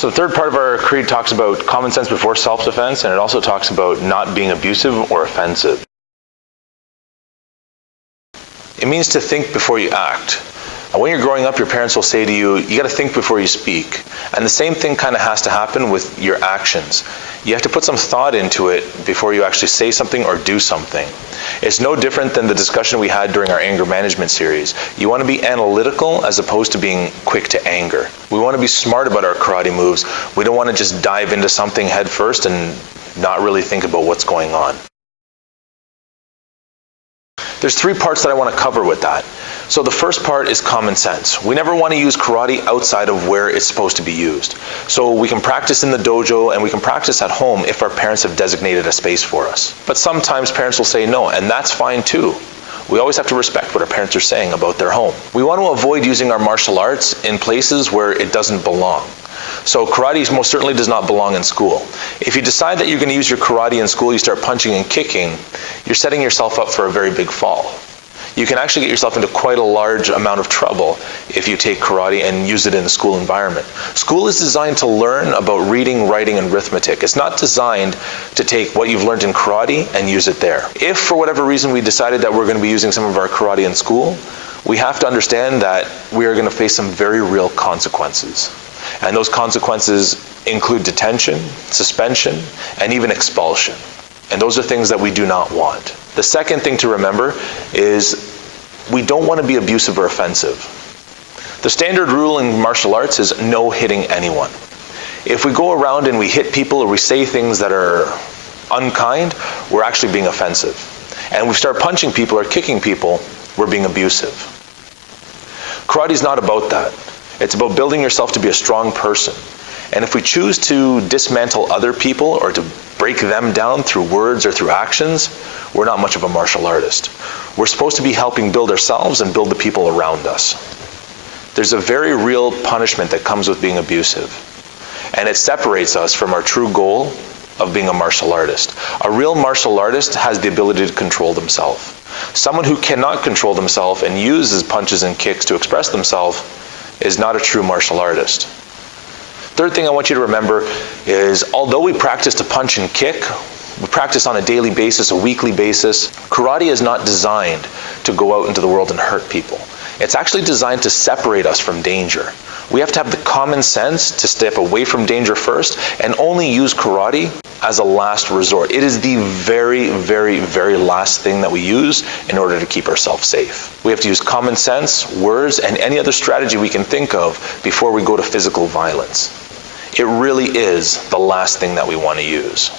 So the third part of our creed talks about common sense before self-defense, and it also talks about not being abusive or offensive. It means to think before you act. When you're growing up, your parents will say to you, you got to think before you speak. And the same thing kind of has to happen with your actions. You have to put some thought into it before you actually say something or do something. It's no different than the discussion we had during our anger management series. You want to be analytical as opposed to being quick to anger. We want to be smart about our karate moves. We don't want to just dive into something head first and not really think about what's going on. There's three parts that I want to cover with that. So the first part is common sense. We never want to use karate outside of where it's supposed to be used. So we can practice in the dojo and we can practice at home if our parents have designated a space for us. But sometimes parents will say no, and that's fine too. We always have to respect what our parents are saying about their home. We want to avoid using our martial arts in places where it doesn't belong. So karate most certainly does not belong in school. If you decide that you're going to use your karate in school, you start punching and kicking, you're setting yourself up for a very big fall. You can actually get yourself into quite a large amount of trouble if you take karate and use it in the school environment. School is designed to learn about reading, writing, and arithmetic. It's not designed to take what you've learned in karate and use it there. If for whatever reason we decided that we're going to be using some of our karate in school, we have to understand that we are going to face some very real consequences. And those consequences include detention, suspension, and even expulsion. And those are things that we do not want. The second thing to remember is we don't want to be abusive or offensive. The standard rule in martial arts is no hitting anyone. If we go around and we hit people or we say things that are unkind, we're actually being offensive. And we start punching people or kicking people, we're being abusive. Karate is not about that. It's about building yourself to be a strong person. And if we choose to dismantle other people or to break them down through words or through actions, we're not much of a martial artist. We're supposed to be helping build ourselves and build the people around us. There's a very real punishment that comes with being abusive. And it separates us from our true goal of being a martial artist. A real martial artist has the ability to control themselves. Someone who cannot control themselves and uses punches and kicks to express themselves is not a true martial artist. Third thing I want you to remember is, although we practice to punch and kick, we practice on a daily basis, a weekly basis, karate is not designed to go out into the world and hurt people. It's actually designed to separate us from danger. We have to have the common sense to step away from danger first and only use karate as a last resort. It is the very, very, very last thing that we use in order to keep ourselves safe. We have to use common sense, words, and any other strategy we can think of before we go to physical violence. It really is the last thing that we want to use.